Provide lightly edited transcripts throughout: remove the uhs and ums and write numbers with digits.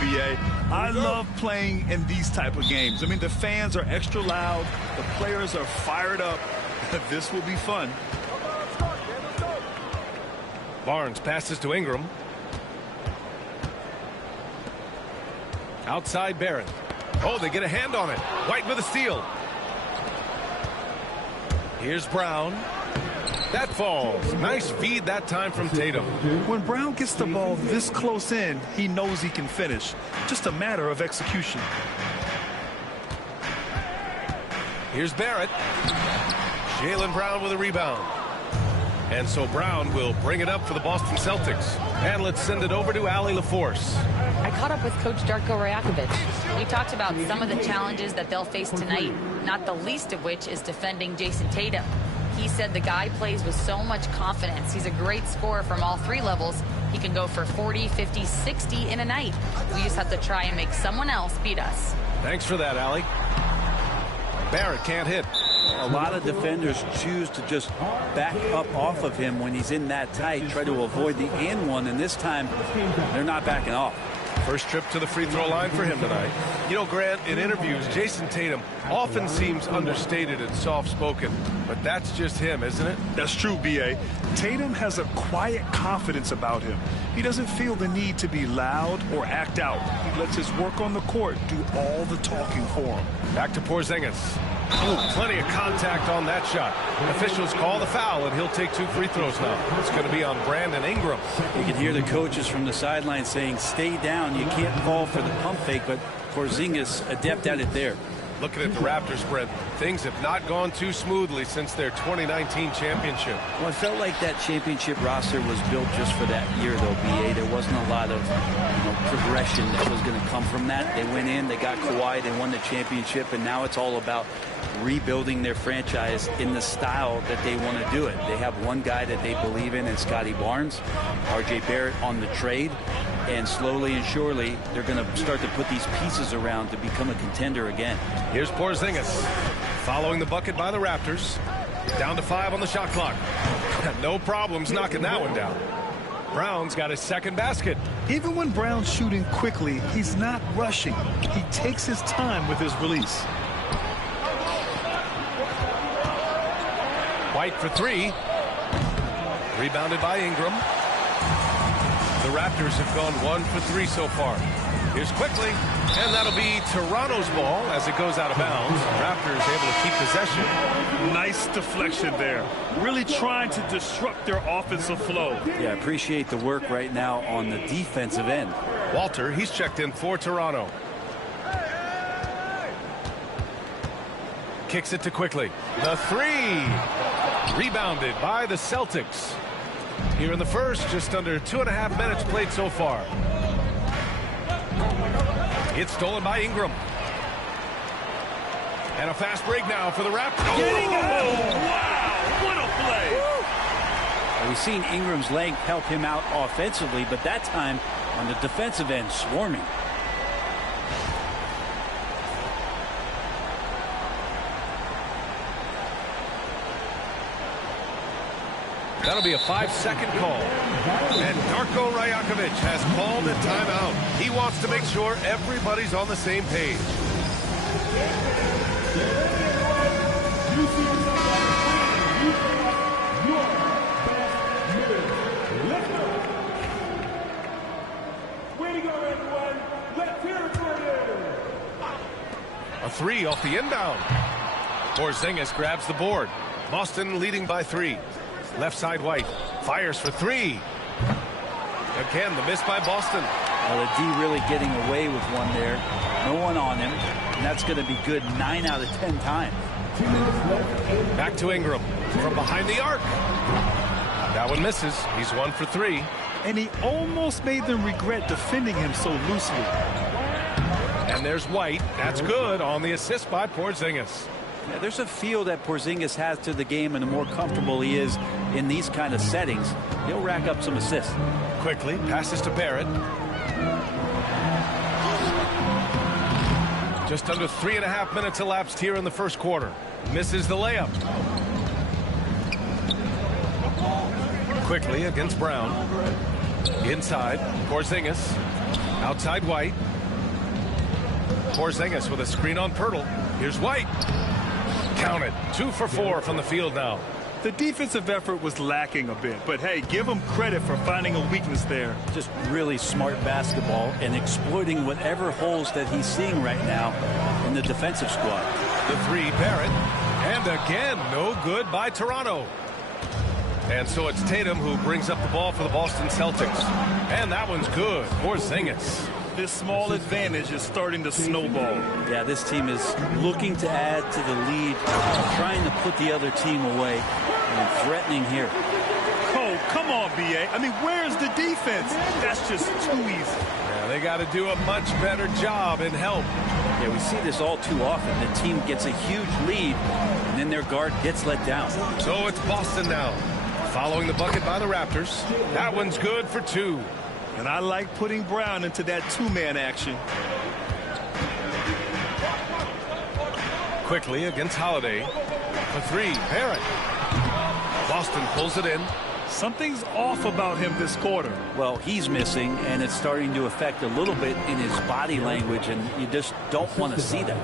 B.A. I love playing in these type of games. I mean, the fans are extra loud. The players are fired up. This will be fun. Barnes passes to Ingram. Outside Barrett. Oh, they get a hand on it. White with a steal. Here's Brown. That falls. Nice feed that time from Tatum. When Brown gets the ball this close in, he knows he can finish. Just a matter of execution. Here's Barrett. Jaylen Brown with a rebound. And so Brown will bring it up for the Boston Celtics. And let's send it over to Allie LaForce. I caught up with Coach Darko Rajakovic. We talked about some of the challenges that they'll face tonight, not the least of which is defending Jason Tatum. He said the guy plays with so much confidence. He's a great scorer from all three levels. He can go for 40, 50, 60 in a night. We just have to try and make someone else beat us. Thanks for that, Allie. Barrett can't hit. A lot of defenders choose to just back up off of him when he's in that tight, try to avoid the and one, and this time they're not backing off. First trip to the free throw line for him tonight. You know, Grant, in interviews, Jason Tatum often seems understated and soft-spoken, but that's just him, isn't it? That's true, B.A. Tatum has a quiet confidence about him. He doesn't feel the need to be loud or act out. He lets his work on the court do all the talking for him. Back to Porzingis. Oh, plenty of contact on that shot. Officials call the foul, and he'll take 2 free throws now. It's going to be on Brandon Ingram. You can hear the coaches from the sideline saying, stay down. You can't fall for the pump fake, but Porzingis adept at it there. Looking at the Raptors, Brent, things have not gone too smoothly since their 2019 championship. Well, I felt like that championship roster was built just for that year, though, B.A. There wasn't a lot of progression that was going to come from that. They went in, they got Kawhi, they won the championship, and now it's all about rebuilding their franchise in the style that they want to do it. They have one guy that they believe in Scotty Barnes, R.J. Barrett on the trade, and slowly and surely they're going to start to put these pieces around to become a contender again. Here's Porzingis following the bucket by the Raptors. Down to 5 on the shot clock. No problems knocking that one down. Brown's got his second basket. Even when Brown's shooting quickly, he's not rushing. He takes his time with his release. White for 3. Rebounded by Ingram. The Raptors have gone 1 for 3 so far. Here's quickly, and that'll be Toronto's ball as it goes out of bounds. Raptors able to keep possession. Nice deflection there. Really trying to disrupt their offensive flow. Yeah, appreciate the work right now on the defensive end. Walter, he's checked in for Toronto. Kicks it to quickly. The 3. Rebounded by the Celtics. Here in the first, just under 2.5 minutes played so far. It's stolen by Ingram. And a fast break now for the Raptors. Oh, wow, what a play. Well, we've seen Ingram's length help him out offensively, but that time on the defensive end, swarming. That'll be a 5-second call. And Darko Rajakovic has called a timeout. He wants to make sure everybody's on the same page. A 3 off the inbound. Porzingis grabs the board. Boston leading by 3. Left side White fires for 3. Again, the miss by Boston. Well, the D really getting away with one there. No one on him, and that's going to be good 9 out of 10 times. Back to Ingram from behind the arc. That one misses. He's 1 for 3. And he almost made them regret defending him so loosely. And there's White. That's good on the assist by Porzingis. Yeah, there's a feel that Porzingis has to the game, and the more comfortable he is in these kind of settings, he'll rack up some assists. Quickly passes to Barrett. Just under 3.5 minutes elapsed here in the first quarter. Misses the layup. Quickly against Brown. Inside, Porzingis. Outside White. Porzingis with a screen on Pirtle. Here's White. Counted. 2 for 4 from the field now. The defensive effort was lacking a bit, but hey, give him credit for finding a weakness there. Just really smart basketball and exploiting whatever holes that he's seeing right now in the defensive squad. The 3, Barrett. And again, no good by Toronto. And so it's Tatum who brings up the ball for the Boston Celtics. And that one's good. Porzingis. This small advantage is starting to snowball. Yeah, this team is looking to add to the lead, trying to put the other team away, and threatening here. Oh, come on, B.A. I mean, where's the defense? That's just too easy. Yeah, they got to do a much better job in help. Yeah, we see this all too often. The team gets a huge lead, and then their guard gets let down. So it's Boston now, following the bucket by the Raptors. That one's good for 2. And I like putting Brown into that two-man action. Quickly against Holiday. For 3, Barrett. Boston pulls it in. Something's off about him this quarter. Well, he's missing, and it's starting to affect a little bit in his body language, and you just don't want to see that.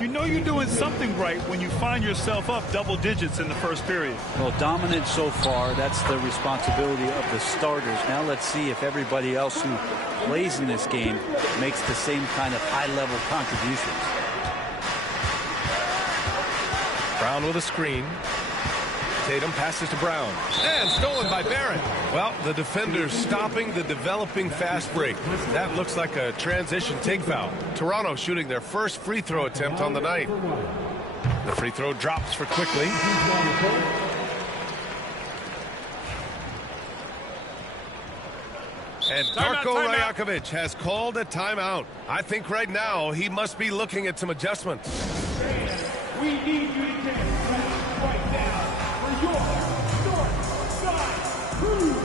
You know you're doing something right when you find yourself up double digits in the first period. Well, dominant so far. That's the responsibility of the starters. Now let's see if everybody else who plays in this game makes the same kind of high-level contributions. Brown with a screen. Tatum passes to Brown. And stolen by Barrett. Well, the defender's stopping the developing fast break. That looks like a transition take foul. Toronto shooting their first free throw attempt on the night. The free throw drops for Quickly. And Darko Rajakovic has called a timeout. I think right now he must be looking at some adjustments. We need you to take a right now for your North Side Crew.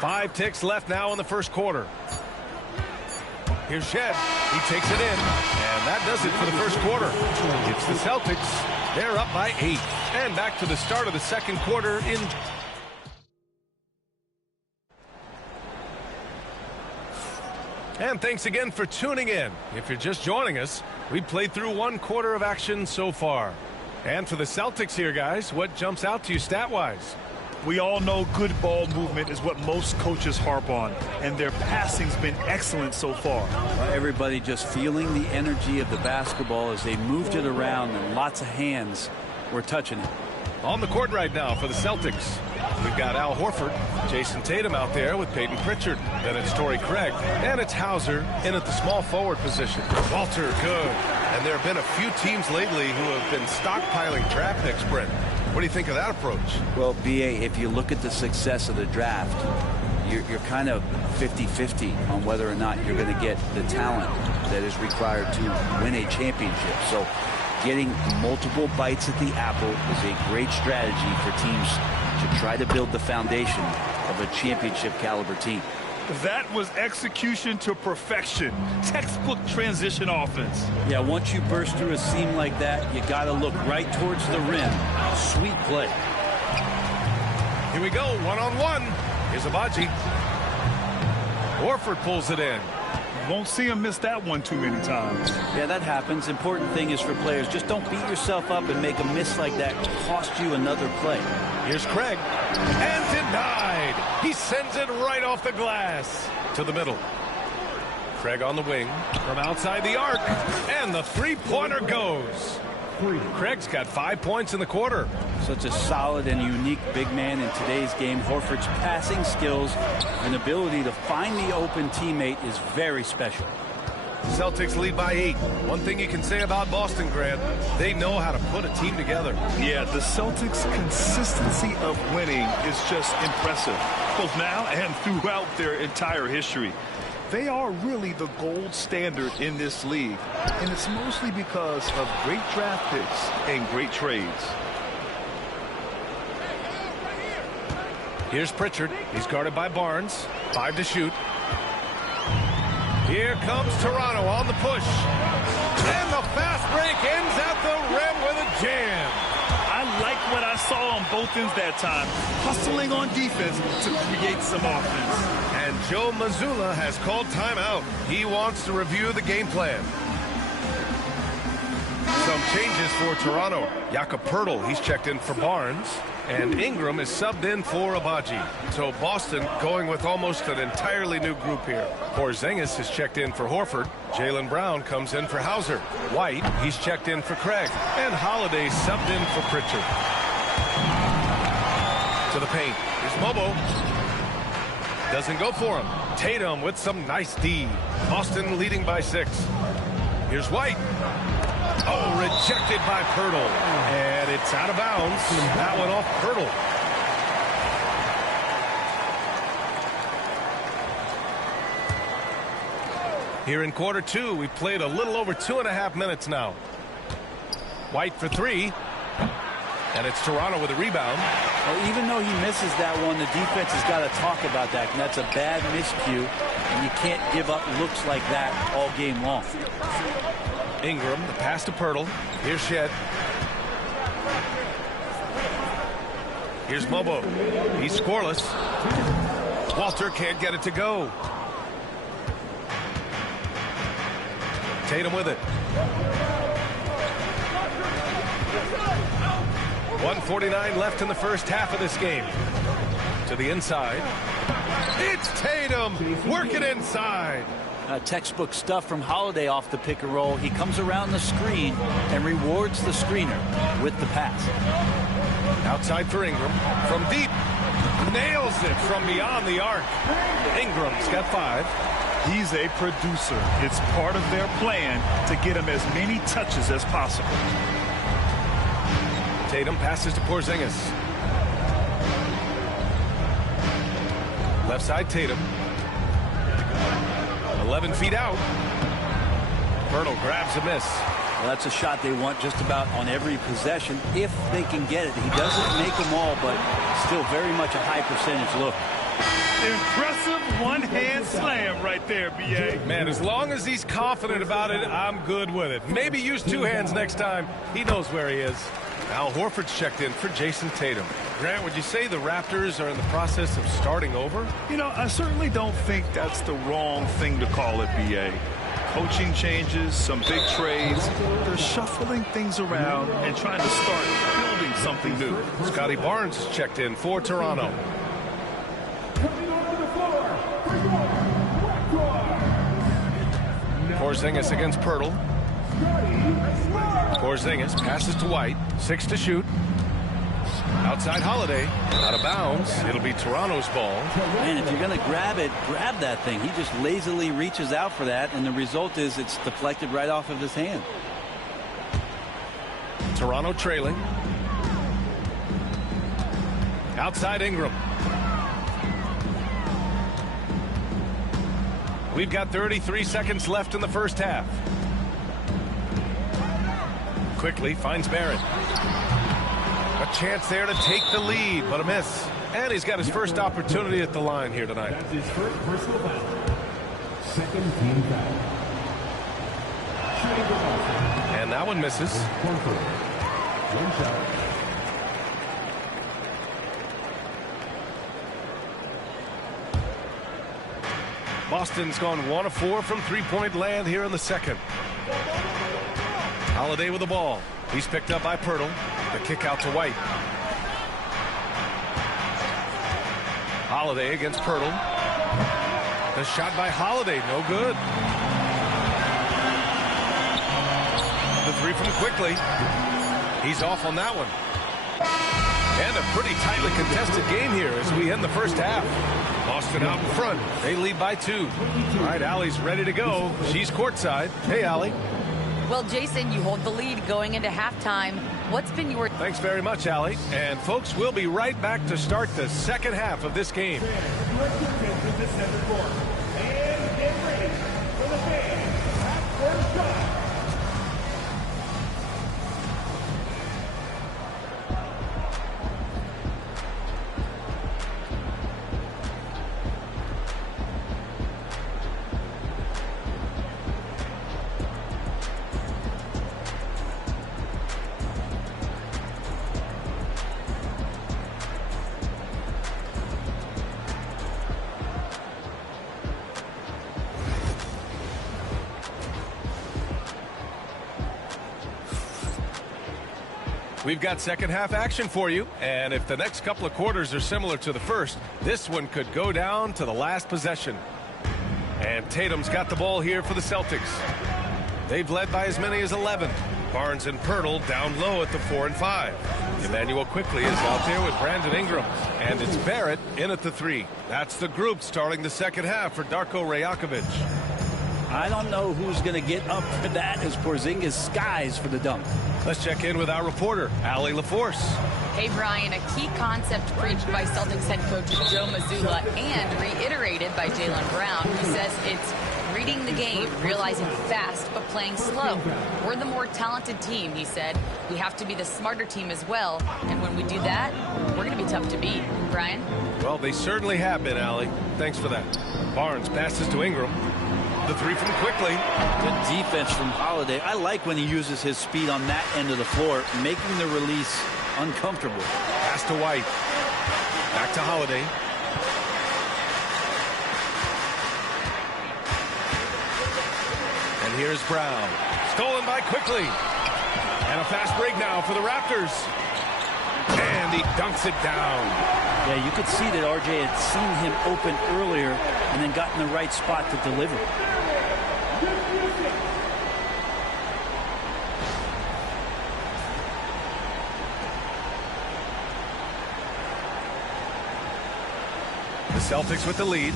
Five ticks left now in the first quarter. Here's Shed. He takes it in. And that does it for the first quarter. It's the Celtics. They're up by 8. And back to the start of the second quarter in... And thanks again for tuning in. If you're just joining us, we played through one quarter of action so far. And for the Celtics here, guys, what jumps out to you stat-wise? We all know good ball movement is what most coaches harp on, and their passing's been excellent so far. Everybody just feeling the energy of the basketball as they moved it around, and lots of hands were touching it. On the court right now for the Celtics, we've got Al Horford, Jason Tatum out there with Peyton Pritchard. Then it's Torrey Craig, and it's Hauser in at the small forward position. Walter, good. And there have been a few teams lately who have been stockpiling draft picks, Brent. What do you think of that approach? Well, B.A., if you look at the success of the draft, you're kind of 50-50 on whether or not you're going to get the talent that is required to win a championship. So getting multiple bites at the apple is a great strategy for teams to try to build the foundation of a championship caliber team. That was execution to perfection. Textbook transition offense. Yeah, once you burst through a seam like that, you got to look right towards the rim. Sweet play. Here we go, one-on-one. Here's Abaji. Horford pulls it in. Won't see him miss that one too many times. Yeah, that happens. Important thing is for players, just don't beat yourself up and make a miss like that cost you another play. Here's Craig. And denied. He sends it right off the glass to the middle. Craig on the wing from outside the arc. And the three-pointer goes. Craig's got 5 points in the quarter. Such a solid and unique big man in today's game. Horford's passing skills and ability to find the open teammate is very special. Celtics lead by 8. One thing you can say about Boston, Grant, they know how to put a team together. Yeah, the Celtics' consistency of winning is just impressive, both now and throughout their entire history. They are really the gold standard in this league, and it's mostly because of great draft picks and great trades. Here's Pritchard. He's guarded by Barnes. 5 to shoot. Here comes Toronto on the push. And the fast break ends at the rim with a jam. I like what I saw on both ends that time. Hustling on defense to create some offense. And Joe Mazzulla has called timeout. He wants to review the game plan. Some changes for Toronto. Jakob Poeltl, he's checked in for Barnes. And Ingram is subbed in for Agbaji. So Boston going with almost an entirely new group here. Porzingis is checked in for Horford. Jaylen Brown comes in for Hauser. White, he's checked in for Craig. And Holiday subbed in for Pritchard. To the paint. Here's Mobo. Doesn't go for him. Tatum with some nice D. Boston leading by 6. Here's White. Oh, rejected by Poeltl. And it's out of bounds. That one off Poeltl. Here in quarter 2, we've played a little over 2.5 minutes now. White for 3. And it's Toronto with a rebound. Well, even though he misses that one, the defense has got to talk about that. And that's a bad miscue. And you can't give up looks like that all game long. Ingram, the pass to Poeltl. Here's Shed. Here's Mobo. He's scoreless. Walter can't get it to go. Tatum with it. 1:49 left in the first half of this game. To the inside. It's Tatum working inside. Textbook stuff from Holiday off the pick and roll. He comes around the screen and rewards the screener with the pass. Outside for Ingram. From deep. Nails it from beyond the arc. Ingram's got 5. He's a producer. It's part of their plan to get him as many touches as possible. Tatum passes to Porzingis. Left side Tatum. 11 feet out. Poeltl grabs a miss. Well, that's a shot they want just about on every possession if they can get it. He doesn't make them all, but still very much a high percentage look. Impressive one-hand slam right there, B.A. Man, as long as he's confident about it, I'm good with it. Maybe use 2 hands next time. He knows where he is. Al Horford's checked in for Jason Tatum. Grant, would you say the Raptors are in the process of starting over? You know, I certainly don't think that's the wrong thing to call it, B.A. Coaching changes, some big trades. They're shuffling things around and trying to start building something new. Scotty Barnes is checked in for Toronto. Porzingis against Poeltl. Porzingis passes to White. 6 to shoot. Outside Holiday. Out of bounds. It'll be Toronto's ball. Man, if you're going to grab it, grab that thing. He just lazily reaches out for that, and the result is it's deflected right off of his hand. Toronto trailing. Outside Ingram. We've got 33 seconds left in the first half. Quickly finds Barrett. A chance there to take the lead, but a miss. And he's got his first opportunity at the line here tonight. That's his first personal foul. Second team foul. And that one misses. One shot. Boston's gone 1 of 4 from three-point land here in the second. Holiday with the ball. He's picked up by Poeltl. The kick out to White. Holiday against Poeltl. The shot by Holiday, no good. The 3 from Quickly. He's off on that one. And a pretty tightly contested game here as we end the first half. Boston out in front. They lead by 2. All right, Allie's ready to go. She's courtside. Hey, Allie. Well, Jason, you hold the lead going into halftime. What's been your... Thanks very much, Allie. And, folks, we'll be right back to start the second half of this game. We've got second half action for you, and if the next couple of quarters are similar to the first, this one could go down to the last possession. And Tatum's got the ball here for the Celtics. They've led by as many as 11. Barnes and Pirtle down low at the 4 and 5. Emmanuel Quickley is out there with Brandon Ingram. And it's Barrett in at the 3. That's the group starting the second half for Darko Rajakovic. I don't know who's going to get up for that as Porzingis skies for the dunk. Let's check in with our reporter, Allie LaForce. Hey, Brian, a key concept preached by Celtics head coach Joe Mazzulla and reiterated by Jaylen Brown, who says it's reading the game, realizing fast, but playing slow. We're the more talented team, he said. We have to be the smarter team as well. And when we do that, we're going to be tough to beat. Brian? Well, they certainly have been, Allie. Thanks for that. Barnes passes to Ingram. The 3 from Quickley. Good defense from Holiday. I like when he uses his speed on that end of the floor, making the release uncomfortable. Pass to White. Back to Holiday. And here's Brown. Stolen by Quickley. And a fast break now for the Raptors. And he dunks it down. Yeah, you could see that RJ had seen him open earlier and then got in the right spot to deliver. The Celtics with the lead.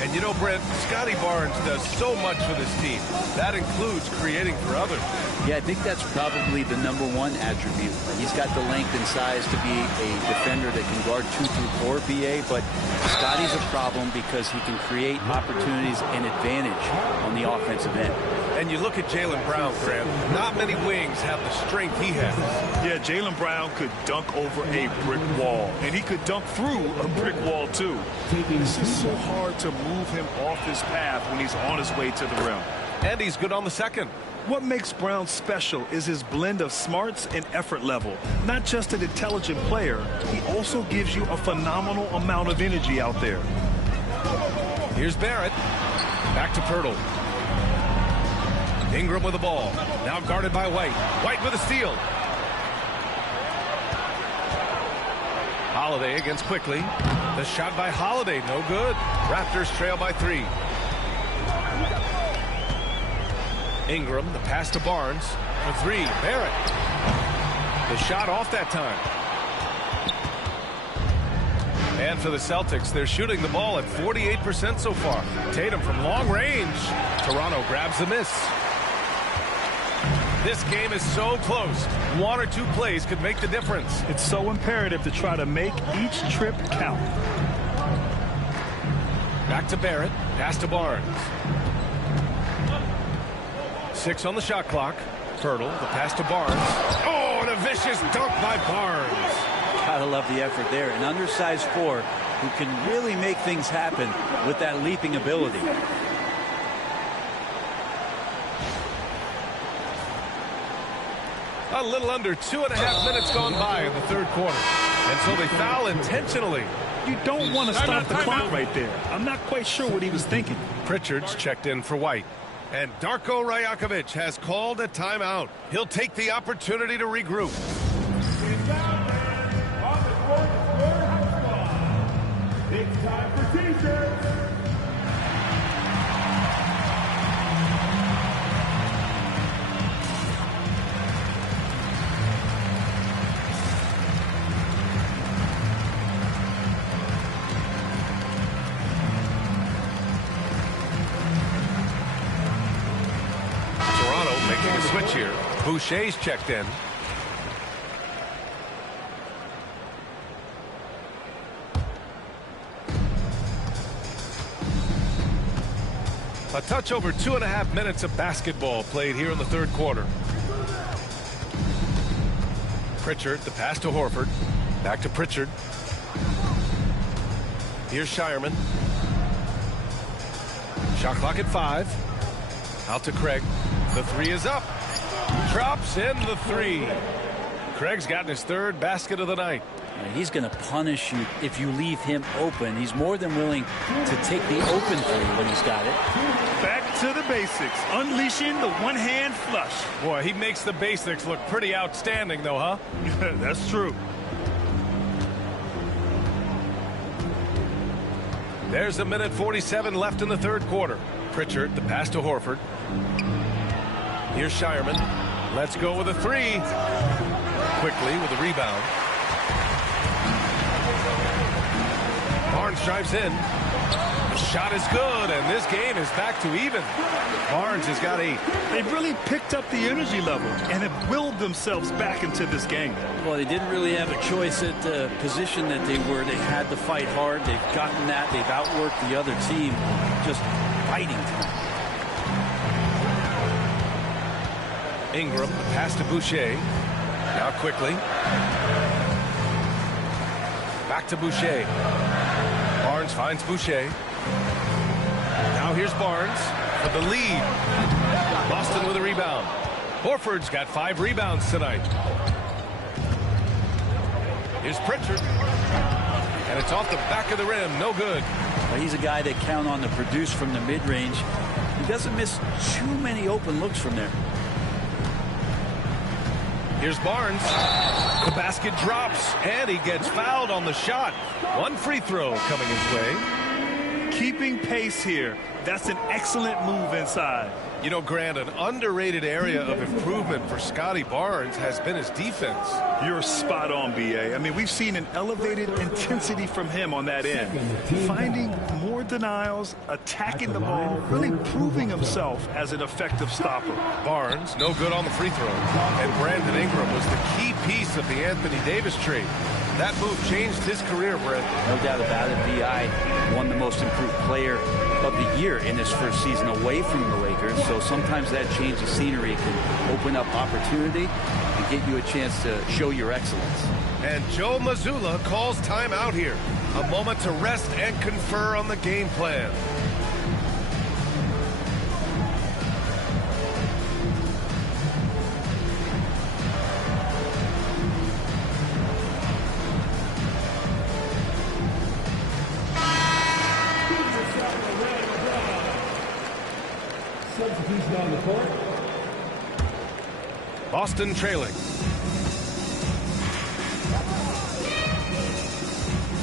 And you know, Brent, Scotty Barnes does so much for this team. That includes creating for others. Yeah, I think that's probably the #1 attribute. He's got the length and size to be a defender that can guard 2 through 4 BA, but Scotty's a problem because he can create opportunities and advantage on the offensive end. And you look at Jaylen Brown, Grant. Not many wings have the strength he has. Yeah, Jaylen Brown could dunk over a brick wall, and he could dunk through a brick wall, too. This is so hard to move him off his path when he's on his way to the rim. And he's good on the second. What makes Brown special is his blend of smarts and effort level. Not just an intelligent player, he also gives you a phenomenal amount of energy out there. Here's Barrett. Back to Pirtle. Ingram with the ball. Now guarded by White. White with a steal. Holiday against Quickley. The shot by Holiday, no good. Raptors trail by 3. Ingram, the pass to Barnes. For 3, Barrett. The shot off that time. And for the Celtics, they're shooting the ball at 48% so far. Tatum from long range. Toronto grabs the miss. This game is so close. 1 or 2 plays could make the difference. It's so imperative to try to make each trip count. Back to Barrett. Pass to Barnes. 6 on the shot clock. Pirtle, the pass to Barnes. Oh, and a vicious dunk by Barnes. Gotta love the effort there. An undersized 4 who can really make things happen with that leaping ability. A little under 2.5 minutes gone by in the third quarter. And so they foul intentionally. You don't want to stop the clock right there. I'm not quite sure what he was thinking. Pritchard's checked in for White. And Darko Rajakovic has called a timeout. He'll take the opportunity to regroup. It's time for t-shirts. Toronto making a switch here. Boucher's checked in. A touch over 2.5 minutes of basketball played here in the third quarter. Pritchard, the pass to Horford. Back to Pritchard. Here's Shireman. Shot clock at 5. Out to Craig. The 3 is up. Drops in the 3. Craig's gotten his 3rd basket of the night. He's going to punish you if you leave him open. He's more than willing to take the open three when he's got it. Back to the basics, unleashing the one-hand flush. Boy, he makes the basics look pretty outstanding, though, huh? That's true. There's a minute 47 left in the third quarter. Pritchard, the pass to Horford. Here's Shireman. Let's go with a three. Quickly with a rebound. Barnes drives in. The shot is good, and this game is back to even. Barnes has got 8. They've really picked up the energy level and have willed themselves back into this game. Well, they didn't really have a choice at the position that they were. They had to fight hard. They've gotten that. They've outworked the other team. Just fighting tonight. Ingram, the pass to Boucher. Now quickly. Back to Boucher. Barnes finds Boucher. Now here's Barnes for the lead. Boston with a rebound. Horford's got 5 rebounds tonight. Here's Pritchard. And it's off the back of the rim. No good. Well, he's a guy that count on to produce from the mid-range. He doesn't miss too many open looks from there. Here's Barnes. The basket drops, and he gets fouled on the shot. 1 free throw coming his way. Keeping pace here. That's an excellent move inside. You know, Grant, an underrated area of improvement for Scotty Barnes has been his defense. You're spot on, B.A. I mean, we've seen an elevated intensity from him on that end. Finding more denials, attacking the ball, really proving himself as an effective stopper. Barnes, no good on the free throw. And Brandon Ingram was the key piece of the Anthony Davis trade. That move changed his career, Brent. No doubt about it. B.I. won the most improved player of the year in his first season away from the Lakers. So sometimes that change of scenery can open up opportunity and get you a chance to show your excellence. And Joe Mazzulla calls time out here. A moment to rest and confer on the game plan. Substitution on the court. Boston trailing.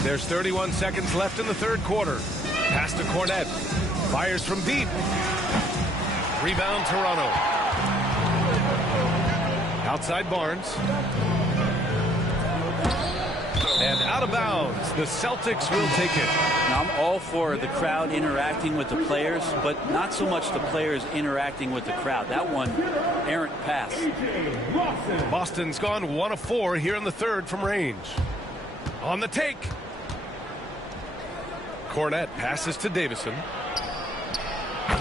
There's 31 seconds left in the third quarter. Pass to Cornette. Fires from deep. Rebound Toronto. Outside Barnes. And out of bounds. The Celtics will take it. Now, I'm all for the crowd interacting with the players, but not so much the players interacting with the crowd. That one, errant pass. Boston's gone 1 of 4 here in the third from range. On the take. Cornette passes to Davison.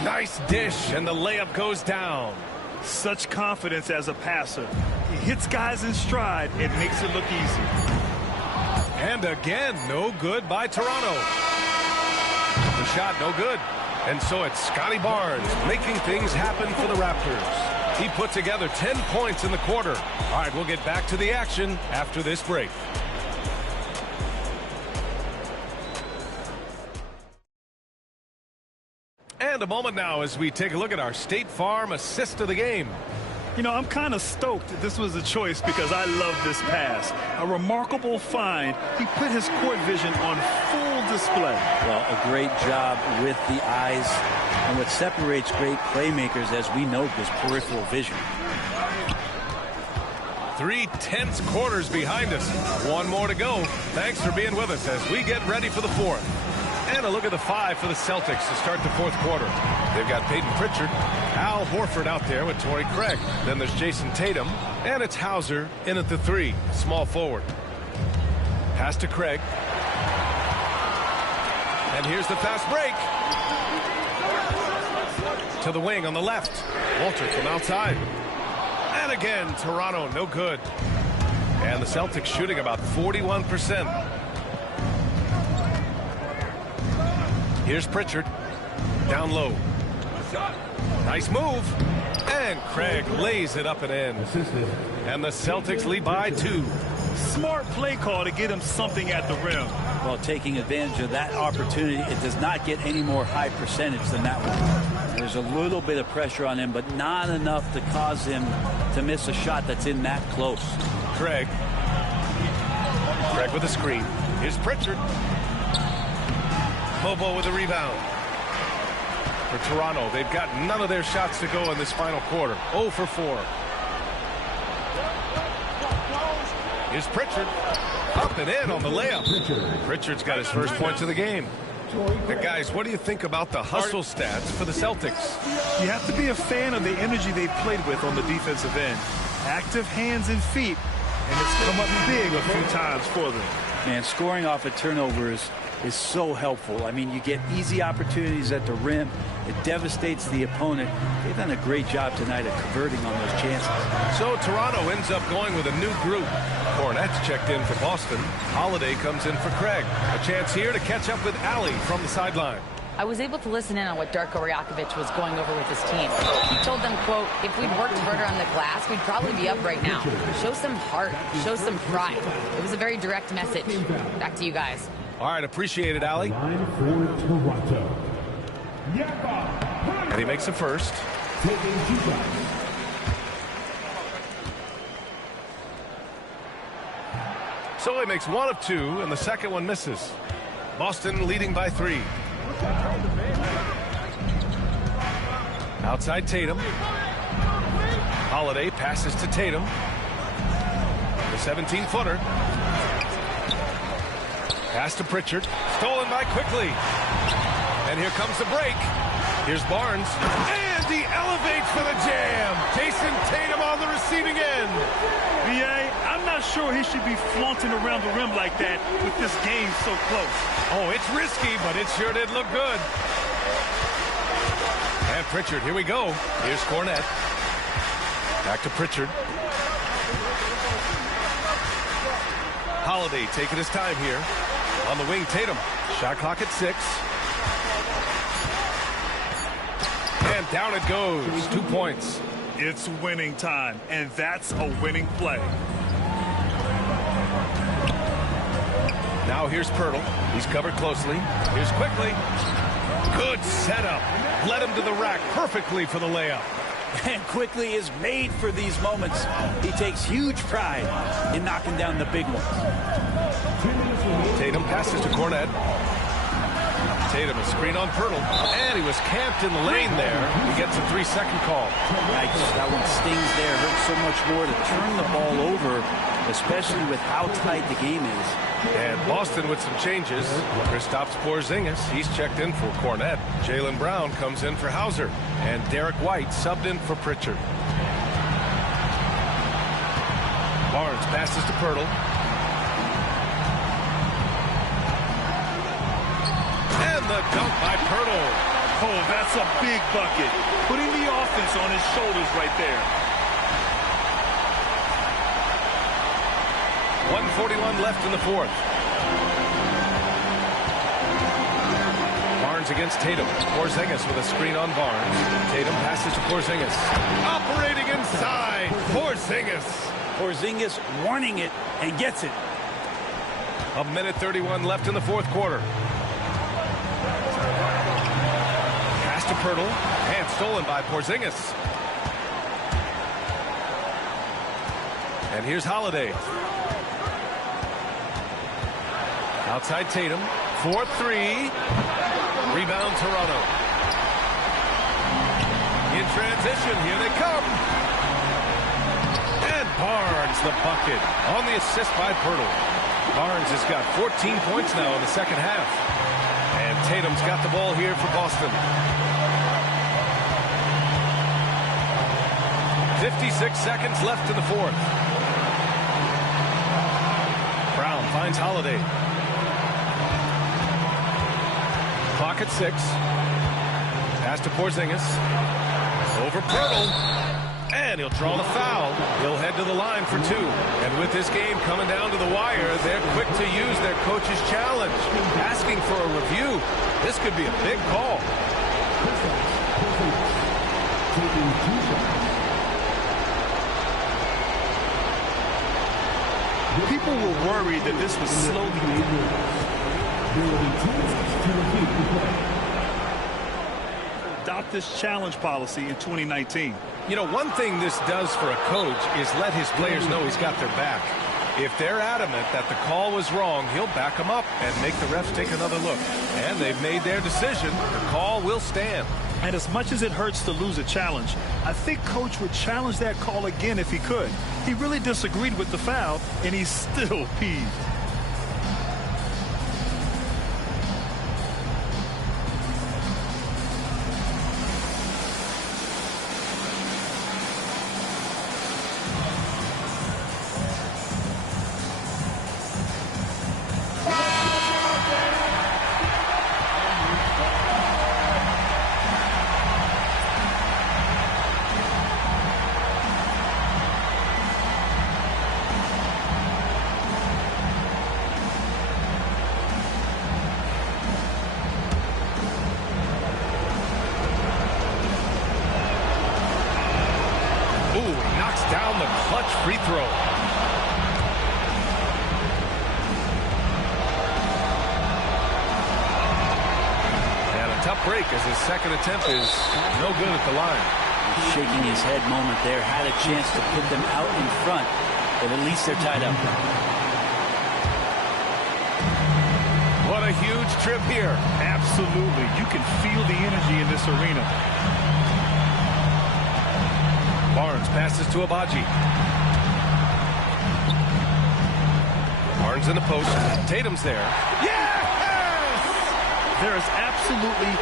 Nice dish, and the layup goes down. Such confidence as a passer. He hits guys in stride and makes it look easy. And again, no good by Toronto. The shot, no good. And so it's Scotty Barnes making things happen for the Raptors. He put together 10 points in the quarter. All right, we'll get back to the action after this break. And a moment now as we take a look at our State Farm assist of the game. You know, I'm kind of stoked that this was a choice because I love this pass. A remarkable find. He put his court vision on full display. Well, a great job with the eyes. And what separates great playmakers, as we know, is peripheral vision. 3 tense quarters behind us. 1 more to go. Thanks for being with us as we get ready for the fourth. And a look at the 5 for the Celtics to start the fourth quarter. They've got Peyton Pritchard, Al Horford out there with Torrey Craig. Then there's Jason Tatum, and it's Hauser in at the 3, small forward. Pass to Craig. And here's the fast break. To the wing on the left. Walter from outside. And again, Toronto, no good. And the Celtics shooting about 41%. Here's Pritchard. Down low. Nice move. And Craig lays it up and in. And the Celtics lead by 2. Smart play call to get him something at the rim. Well, taking advantage of that opportunity, it does not get any more high percentage than that one. There's a little bit of pressure on him, but not enough to cause him to miss a shot that's in that close. Craig with a screen. Here's Pritchard. Bobo with a rebound. For Toronto, they've got none of their shots to go in this final quarter. 0 for 4. Here's Pritchard. Up and in on the layup. Pritchard's got his first points of the game. And guys, what do you think about the hustle stats for the Celtics? You have to be a fan of the energy they've played with on the defensive end. Active hands and feet, and it's come up big a few times for them. Man, scoring off of turnovers is so helpful. I mean, you get easy opportunities at the rim. It devastates the opponent. They've done a great job tonight of converting on those chances. So Toronto ends up going with a new group. Kornet's checked in for Boston. Holiday comes in for Craig. A chance here to catch up with Ali from the sideline. I was able to listen in on what Darko Rajakovic was going over with his team. He told them, quote, if we'd worked harder on the glass, we'd probably be up right now. Show some heart. Show some pride. It was a very direct message. Back to you guys. All right, appreciate it, Ali. Line for Toronto. And he makes the first. Taking 2 shots. So he makes 1 of 2, and the second one misses. Boston leading by 3. Outside Tatum. Holiday passes to Tatum. The 17-footer. Pass to Pritchard. Stolen by Quickly. And here comes the break. Here's Barnes. And he elevates for the jam. Jason Tatum on the receiving end. B.A., I'm not sure he should be flaunting around the rim like that with this game so close. Oh, it's risky, but it sure did look good. And Pritchard, here we go. Here's Kornet. Back to Pritchard. Holiday taking his time here. On the wing, Tatum. Shot clock at 6. And down it goes. 2 points. It's winning time, and that's a winning play. Now here's Pirtle. He's covered closely. Here's Quickly. Good setup. Led him to the rack perfectly for the layup. And Quickly is made for these moments. He takes huge pride in knocking down the big ones. Tatum passes to Kornet. Tatum, a screen on Pirtle. And he was camped in the lane there. He gets a 3-second call. Yikes, that one stings there. Hurts so much more to turn the ball over, especially with how tight the game is. And Boston with some changes. Kristaps Porzingis, he's checked in for Kornet. Jaylen Brown comes in for Hauser. And Derek White subbed in for Pritchard. Barnes passes to Pirtle. And the dunk by Pirtle. Oh, that's a big bucket. Putting the offense on his shoulders right there. 1:41 left in the fourth. Barnes against Tatum. Porzingis with a screen on Barnes. Tatum passes to Porzingis. Operating inside. Porzingis. Porzingis wanting it and gets it. 1:31 left in the fourth quarter. Pass to Pirtle. And stolen by Porzingis. And here's Holiday. Outside Tatum. 4-3. Rebound Toronto. In transition. Here they come. And Barnes the bucket. On the assist by Pirtle. Barnes has got 14 points now in the second half. And Tatum's got the ball here for Boston. 56 seconds left in the fourth. Brown finds Holiday. Clock at 6. Pass to Porzingis. Over Pirtle. And he'll draw the foul. He'll head to the line for 2. And with this game coming down to the wire, they're quick to use their coach's challenge. Asking for a review. This could be a big call. Taking 2 shots. People were worried that this was slowly adopt this challenge policy in 2019. You know, one thing this does for a coach is let his players know he's got their back. If they're adamant that the call was wrong, he'll back them up and make the refs take another look. And they've made their decision. The call will stand. And as much as it hurts to lose a challenge, I think Coach would challenge that call again if he could. He really disagreed with the foul, and he's still peeved. Down the clutch free throw. And a tough break as his second attempt is no good at the line. Shaking his head moment there. Had a chance to put them out in front, but at least they're tied up. What a huge trip here. Absolutely. You can feel the energy in this arena. Barnes passes to Abaji. Barnes in the post. Tatum's there. Yes! There is absolutely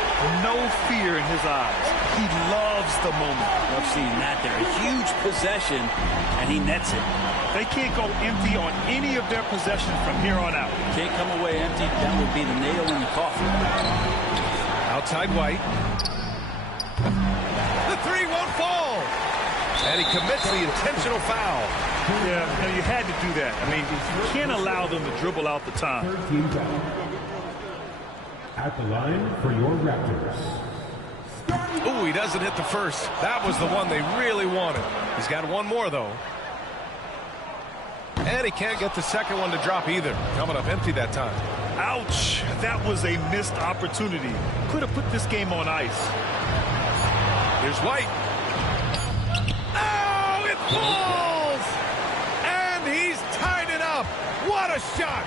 no fear in his eyes. He loves the moment. I've seen that there. A huge possession, and he nets it. They can't go empty on any of their possessions from here on out. Can't come away empty. That would be the nail in the coffin. Outside White. The three won't fall. And he commits the intentional foul. Yeah, you had to do that. I mean, you can't allow them to dribble out the time. 13 foul. At the line for your Raptors. Ooh, he doesn't hit the first. That was the one they really wanted. He's got one more, though. And he can't get the second one to drop either. Coming up empty that time. Ouch. That was a missed opportunity. Could have put this game on ice. Here's White. Oh, it falls! And he's tied it up. What a shot!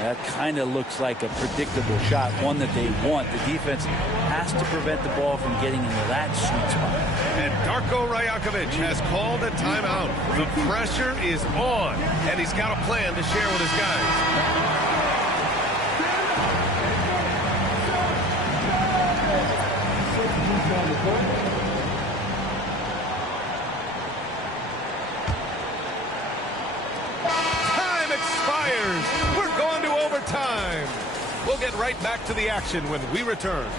That kind of looks like a predictable shot, one that they want. The defense has to prevent the ball from getting into that sweet spot. And Darko Rajakovic has called a timeout. The pressure is on, and he's got a plan to share with his guys. Time expires. We're going to overtime. We'll get right back to the action when we return.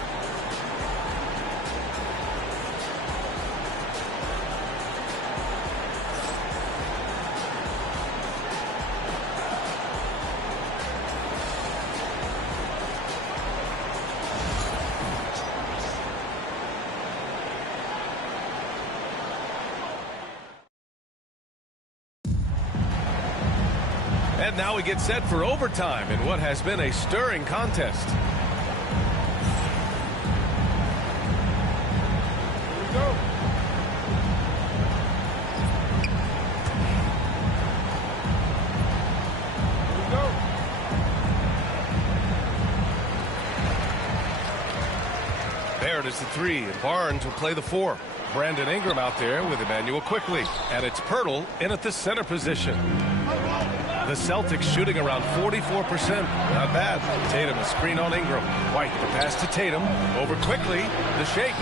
And now we get set for overtime in what has been a stirring contest. Here we go. Here we go. There it is, the three, and Barnes will play the four. Brandon Ingram out there with Emmanuel Quickley. And it's Pirtle in at the center position. The Celtics shooting around 44%. Not bad. Tatum a screen on Ingram. White the pass to Tatum. Over Quickley. The shake.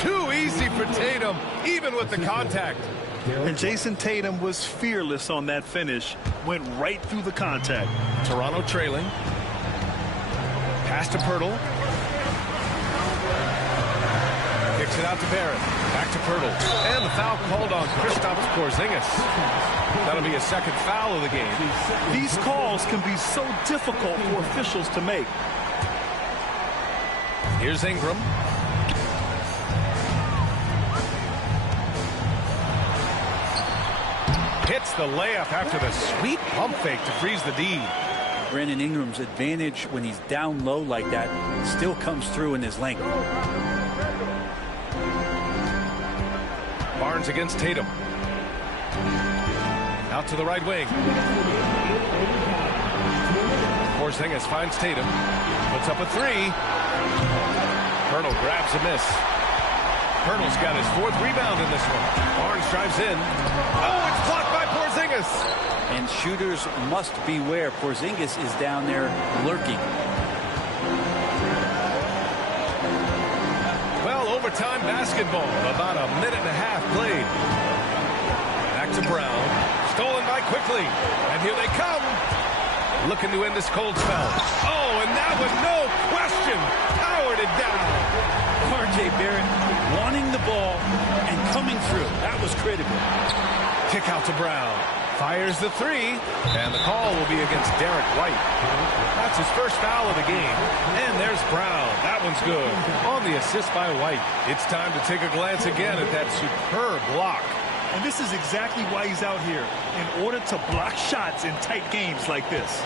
Too easy for Tatum, even with the contact. And Jason Tatum was fearless on that finish. Went right through the contact. Toronto trailing. Pass to Pirtle. Kicks it out to Barrett. Back to Pirtle. And the foul called on Kristaps Porzingis. That'll be a second foul of the game. These calls can be so difficult for officials to make. Here's Ingram. hits the layup after the sweet pump fake to freeze the D. Brandon Ingram's advantage when he's down low like that still comes through in his length. Barnes against Tatum. Out to the right wing. Porzingis finds Tatum. Puts up a three. Hurdle grabs a miss. Hurdle's got his 4th rebound in this one. Barnes drives in. Oh, it's blocked by Porzingis. And shooters must beware. Porzingis is down there lurking. Well, overtime basketball. About a minute and a half played. Back to Brown. Stolen by Quickly. And here they come. Looking to end this cold spell. Oh, and that one, no question, powered it down. R.J. Barrett wanting the ball and coming through. That was critical. Kick out to Brown. Fires the three. And the call will be against Derek White. That's his first foul of the game. And there's Brown. That one's good. On the assist by White. It's time to take a glance again at that superb block. And this is exactly why he's out here, in order to block shots in tight games like this.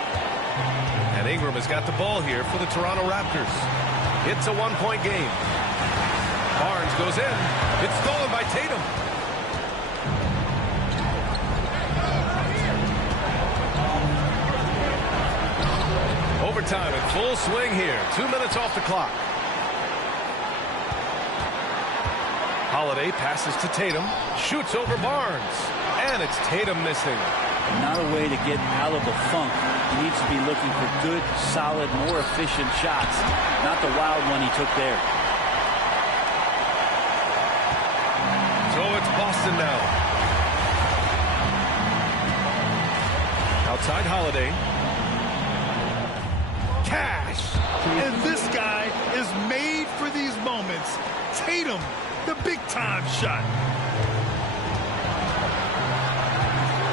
And Ingram has got the ball here for the Toronto Raptors. It's a one-point game. Barnes goes in. It's stolen by Tatum. Overtime in full swing here. 2 minutes off the clock. Holiday passes to Tatum, shoots over Barnes, and it's Tatum missing. Not a way to get out of the funk. He needs to be looking for good, solid, more efficient shots, not the wild one he took there. So it's Boston now. Outside Holiday. Cash! And this guy is made for these moments. Tatum, the big-time shot.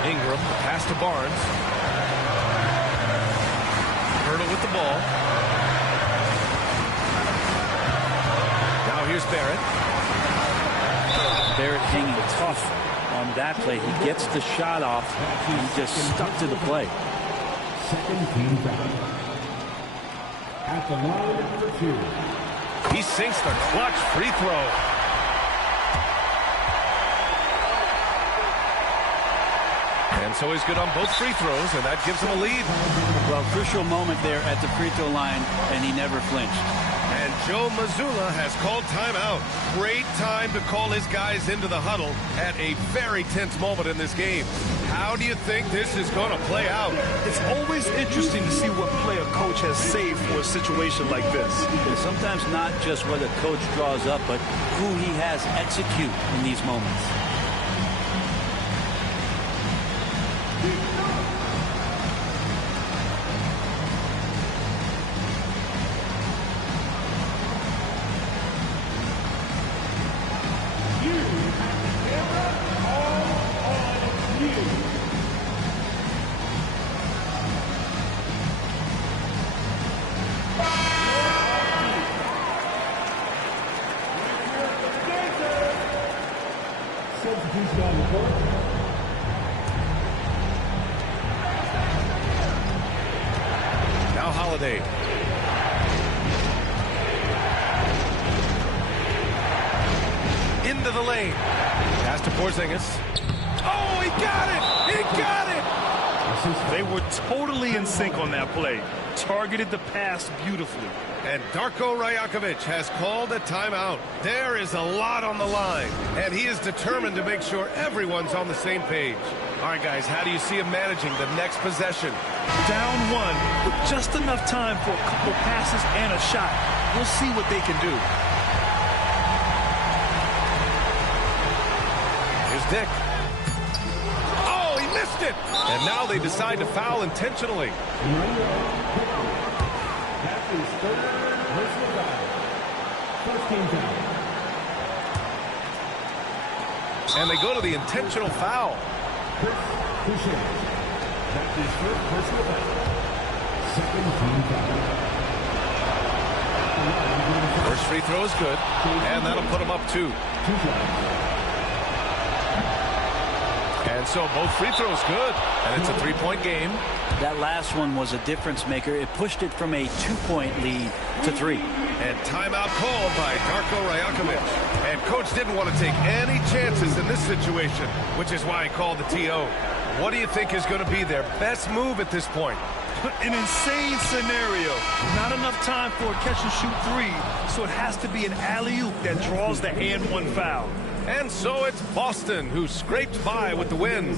Ingram, the pass to Barnes. Hurdle with the ball. Now here's Barrett. Barrett hanging tough on that play. He gets the shot off. He just stuck to the play. Second team foul. At the line for 2. He sinks the clutch free throw. And so he's good on both free throws, and that gives him a lead. Well, crucial moment there at the free throw line, and he never flinched. And Joe Mazzulla has called timeout. Great time to call his guys into the huddle at a very tense moment in this game. How do you think this is going to play out? It's always interesting to see what play a coach has saved for a situation like this. And sometimes not just what a coach draws up, but who he has execute in these moments. Now Holiday. Into the lane. Pass to Porzingis. Oh, he got it! He got it! They were totally in sync on that play. Targeted the pass beautifully. And Darko Rajakovic has called a timeout. There is a lot on the line, and he is determined to make sure everyone's on the same page. All right, guys, how do you see him managing the next possession? Down one, with just enough time for a couple passes and a shot. We'll see what they can do. Here's Dick. Oh, he missed it! And now they decide to foul intentionally. That's his third personal foul. First team foul. And they go to the intentional foul. Chris Boucher. That's his first personal foul. Second team foul. First free throw is good, and that'll put him up 2. Two shots. And And so both free throws good. And it's a 3-point game. That last one was a difference maker. It pushed it from a 2-point lead to 3. And timeout called by Darko Rajakovic. And coach didn't want to take any chances in this situation, which is why he called the TO. What do you think is going to be their best move at this point? An insane scenario. Not enough time for a catch-and-shoot three, so it has to be an alley-oop that draws the and one foul. And so it's Boston who scraped by with the win.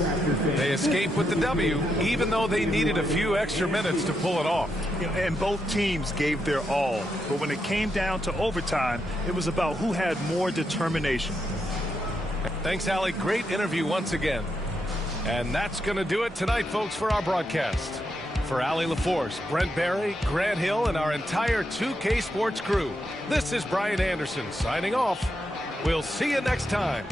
They escaped with the W, even though they needed a few extra minutes to pull it off. And both teams gave their all. But when it came down to overtime, it was about who had more determination. Thanks, Allie. Great interview once again. And that's going to do it tonight, folks, for our broadcast. For Allie LaForce, Brent Barry, Grant Hill, and our entire 2K Sports crew, this is Brian Anderson signing off. We'll see you next time.